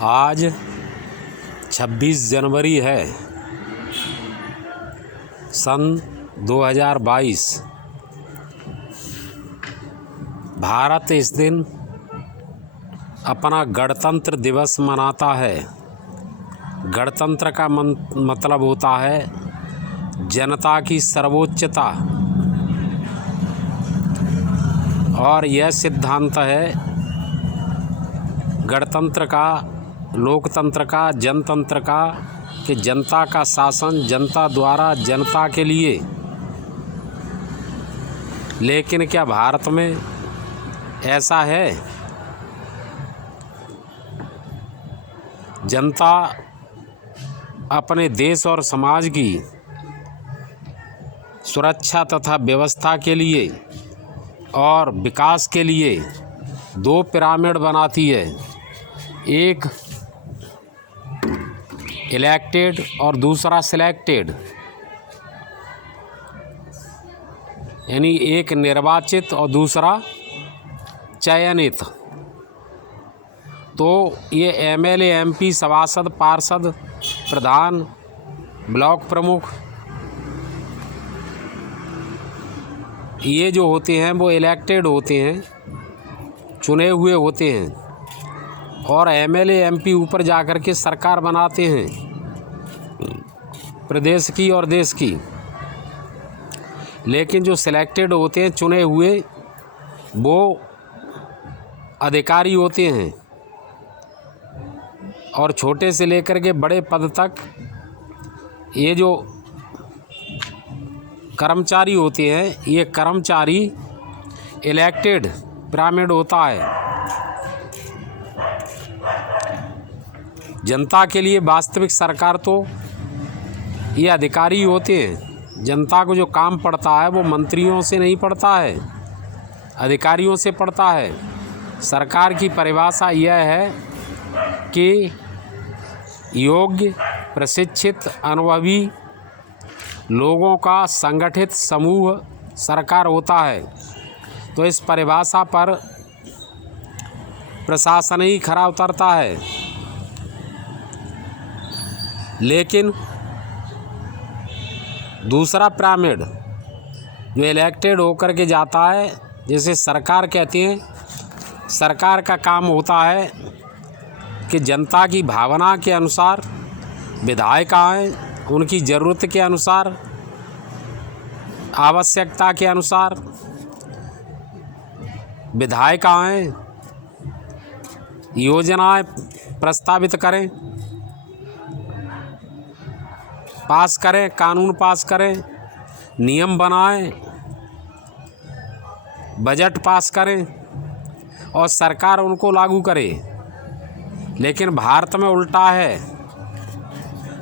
आज 26 जनवरी है सन 2022। भारत इस दिन अपना गणतंत्र दिवस मनाता है। गणतंत्र का मतलब होता है जनता की सर्वोच्चता, और यह सिद्धांत है गणतंत्र का, लोकतंत्र का, जनतंत्र का कि जनता का शासन जनता द्वारा जनता के लिए। लेकिन क्या भारत में ऐसा है? जनता अपने देश और समाज की सुरक्षा तथा व्यवस्था के लिए और विकास के लिए दो पिरामिड बनाती है, एक इलेक्टेड और दूसरा सिलेक्टेड, यानी एक निर्वाचित और दूसरा चयनित। तो ये एमएलए, एमपी, सभासद, पार्षद, प्रधान, ब्लॉक प्रमुख, ये जो होते हैं वो इलेक्टेड होते हैं, चुने हुए होते हैं, और एमएलए, एमपी ऊपर जाकर के सरकार बनाते हैं प्रदेश की और देश की। लेकिन जो सिलेक्टेड होते हैं, चुने हुए, वो अधिकारी होते हैं, और छोटे से लेकर के बड़े पद तक ये जो कर्मचारी होते हैं, ये कर्मचारी इलेक्टेड पिरामिड होता है। जनता के लिए वास्तविक सरकार तो ये अधिकारी होते हैं। जनता को जो काम पड़ता है वो मंत्रियों से नहीं पड़ता है, अधिकारियों से पड़ता है। सरकार की परिभाषा यह है कि योग्य, प्रशिक्षित, अनुभवी लोगों का संगठित समूह सरकार होता है। तो इस परिभाषा पर प्रशासन ही खरा उतरता है। लेकिन दूसरा पिरामिड जो इलेक्टेड होकर के जाता है, जैसे सरकार कहते हैं, सरकार का काम होता है कि जनता की भावना के अनुसार विधायक आएँ, उनकी ज़रूरत के अनुसार, आवश्यकता के अनुसार विधायक आएँ, योजनाएं प्रस्तावित करें, पास करें, कानून पास करें, नियम बनाएं, बजट पास करें और सरकार उनको लागू करे। लेकिन भारत में उल्टा है।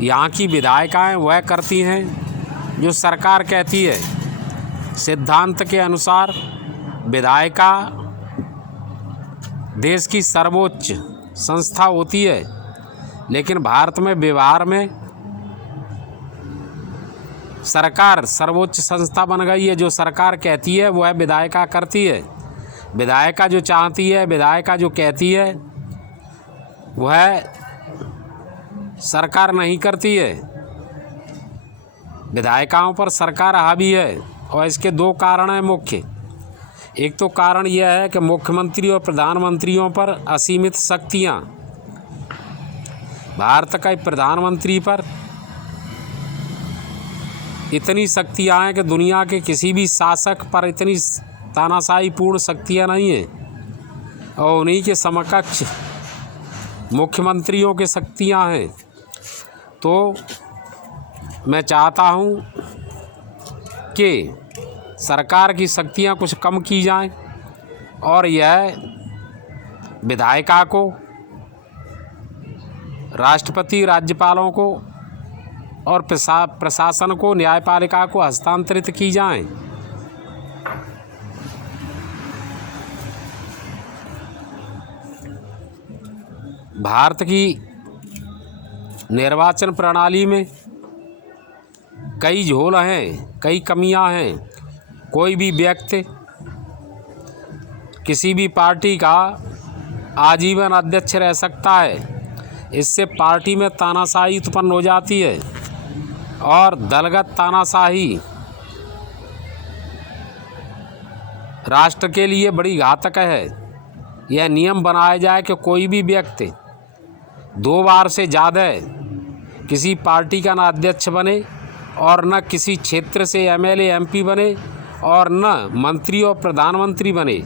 यहाँ की विधायिकाएँ वह करती हैं जो सरकार कहती है। सिद्धांत के अनुसार विधायिका देश की सर्वोच्च संस्था होती है, लेकिन भारत में व्यवहार में सरकार सर्वोच्च संस्था बन गई है। जो सरकार कहती है वह विधायिका करती है। विधायिका जो चाहती है, विधायिका जो कहती है, वह सरकार नहीं करती है। विधायिकाओं पर सरकार हावी है, और इसके दो कारण हैं मुख्य। एक तो कारण यह है कि मुख्यमंत्री और प्रधानमंत्रियों पर असीमित शक्तियाँ। भारत का प्रधानमंत्री पर इतनी शक्तियाँ हैं कि दुनिया के किसी भी शासक पर इतनी तानाशाही पूर्ण शक्तियाँ नहीं हैं, और उन्हीं के समकक्ष मुख्यमंत्रियों की शक्तियाँ हैं। तो मैं चाहता हूँ कि सरकार की शक्तियाँ कुछ कम की जाएं, और यह विधायिका को, राष्ट्रपति, राज्यपालों को और प्रशासन को, न्यायपालिका को हस्तांतरित की जाएं। भारत की निर्वाचन प्रणाली में कई झोल हैं, कई कमियां हैं। कोई भी व्यक्ति किसी भी पार्टी का आजीवन अध्यक्ष रह सकता है, इससे पार्टी में तानाशाही उत्पन्न हो जाती है और दलगत तानाशाही राष्ट्र के लिए बड़ी घातक है। यह नियम बनाया जाए कि कोई भी व्यक्ति 2 बार से ज़्यादा किसी पार्टी का न अध्यक्ष बने और न किसी क्षेत्र से एमएलए एमपी बने और न मंत्री और प्रधानमंत्री बने।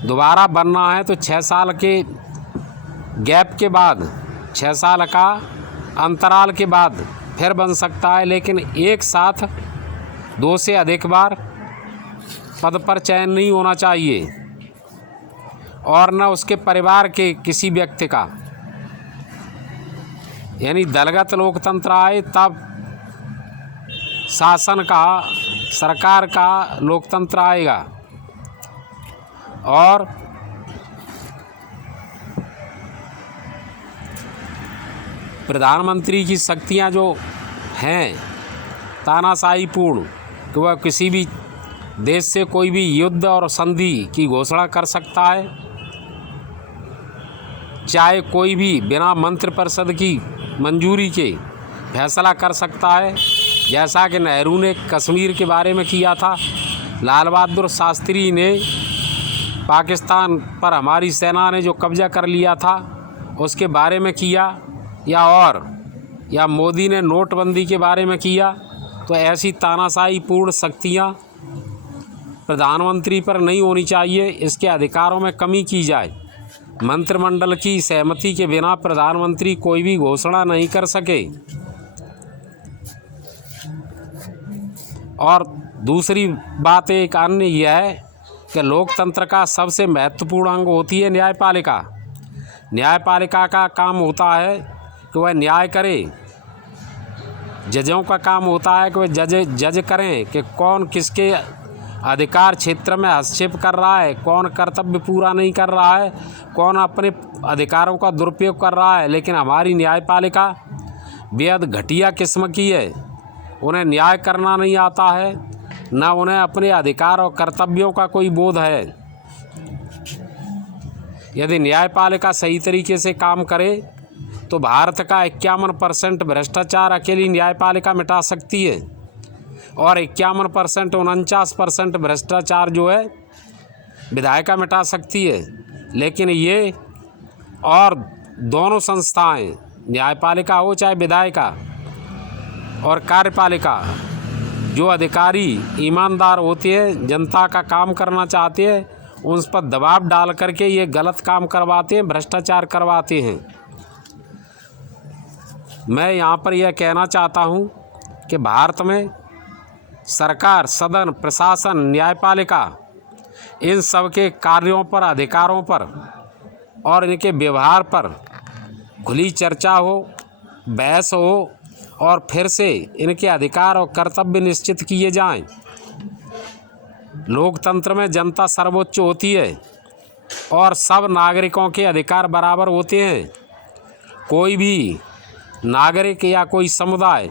दोबारा बनना है तो 6 साल के गैप के बाद, 6 साल का अंतराल के बाद फिर बन सकता है, लेकिन एक साथ 2 से अधिक बार पद पर चयन नहीं होना चाहिए और न उसके परिवार के किसी व्यक्ति का। यानी दलगत लोकतंत्र आए तब शासन का, सरकार का लोकतंत्र आएगा। और प्रधानमंत्री की शक्तियां जो हैं तानाशाहीपूर्ण कि वह किसी भी देश से कोई भी युद्ध और संधि की घोषणा कर सकता है, चाहे कोई भी बिना मंत्रिपरिषद की मंजूरी के फैसला कर सकता है, जैसा कि नेहरू ने कश्मीर के बारे में किया था, लाल बहादुर शास्त्री ने पाकिस्तान पर हमारी सेना ने जो कब्जा कर लिया था उसके बारे में किया, या मोदी ने नोटबंदी के बारे में किया। तो ऐसी तानाशाहीपूर्ण शक्तियाँ प्रधानमंत्री पर नहीं होनी चाहिए। इसके अधिकारों में कमी की जाए। मंत्रिमंडल की सहमति के बिना प्रधानमंत्री कोई भी घोषणा नहीं कर सके। और दूसरी बात एक अन्य यह है कि लोकतंत्र का सबसे महत्वपूर्ण अंग होती है न्यायपालिका। न्यायपालिका का काम होता है कि वह न्याय करे। जजों का काम होता है कि वह जज करें कि कौन किसके अधिकार क्षेत्र में हस्तक्षेप कर रहा है, कौन कर्तव्य पूरा नहीं कर रहा है, कौन अपने अधिकारों का दुरुपयोग कर रहा है। लेकिन हमारी न्यायपालिका बेहद घटिया किस्म की है। उन्हें न्याय करना नहीं आता है, न उन्हें अपने अधिकार और कर्तव्यों का कोई बोध है। यदि न्यायपालिका सही तरीके से काम करे तो भारत का 51% भ्रष्टाचार अकेली न्यायपालिका मिटा सकती है और 51% 49% भ्रष्टाचार जो है विधायिका मिटा सकती है। लेकिन ये और दोनों संस्थाएं, न्यायपालिका हो चाहे विधायिका और कार्यपालिका, जो अधिकारी ईमानदार होते हैं, जनता का काम करना चाहते हैं, उन पर दबाव डाल करके ये गलत काम करवाते हैं, भ्रष्टाचार करवाते हैं। मैं यहाँ पर यह कहना चाहता हूँ कि भारत में सरकार, सदन, प्रशासन, न्यायपालिका, इन सब के कार्यों पर, अधिकारों पर और इनके व्यवहार पर खुली चर्चा हो, बहस हो और फिर से इनके अधिकार और कर्तव्य निश्चित किए जाएं। लोकतंत्र में जनता सर्वोच्च होती है और सब नागरिकों के अधिकार बराबर होते हैं। कोई भी नागरिक या कोई समुदाय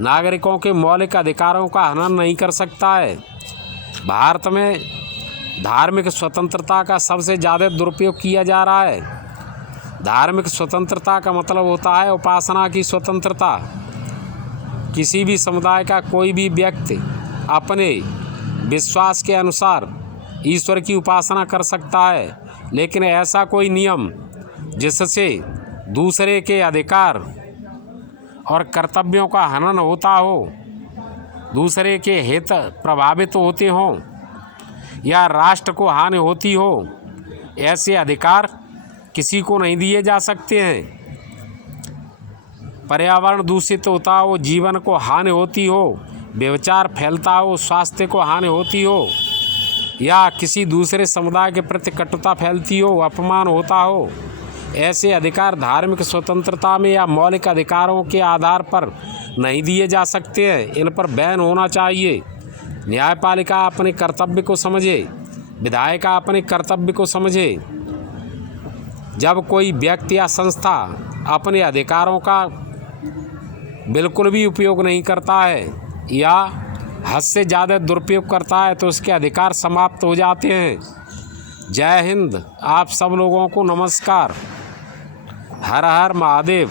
नागरिकों के मौलिक अधिकारों का हनन नहीं कर सकता है। भारत में धार्मिक स्वतंत्रता का सबसे ज़्यादा दुरुपयोग किया जा रहा है। धार्मिक स्वतंत्रता का मतलब होता है उपासना की स्वतंत्रता। किसी भी समुदाय का कोई भी व्यक्ति अपने विश्वास के अनुसार ईश्वर की उपासना कर सकता है, लेकिन ऐसा कोई नियम जिससे दूसरे के अधिकार और कर्तव्यों का हनन होता हो, दूसरे के हित प्रभावित होते हों या राष्ट्र को हानि होती हो, ऐसे अधिकार किसी को नहीं दिए जा सकते हैं। पर्यावरण दूषित होता हो, जीवन को हानि होती हो, व्यभिचार फैलता हो, स्वास्थ्य को हानि होती हो, या किसी दूसरे समुदाय के प्रति कटुता फैलती हो, अपमान होता हो, ऐसे अधिकार धार्मिक स्वतंत्रता में या मौलिक अधिकारों के आधार पर नहीं दिए जा सकते हैं। इन पर बैन होना चाहिए। न्यायपालिका अपने कर्तव्य को समझे, विधायिका अपने कर्तव्य को समझे। जब कोई व्यक्ति या संस्था अपने अधिकारों का बिल्कुल भी उपयोग नहीं करता है या हद से ज़्यादा दुरुपयोग करता है तो उसके अधिकार समाप्त हो जाते हैं। जय हिंद। आप सब लोगों को नमस्कार। हर हर महादेव।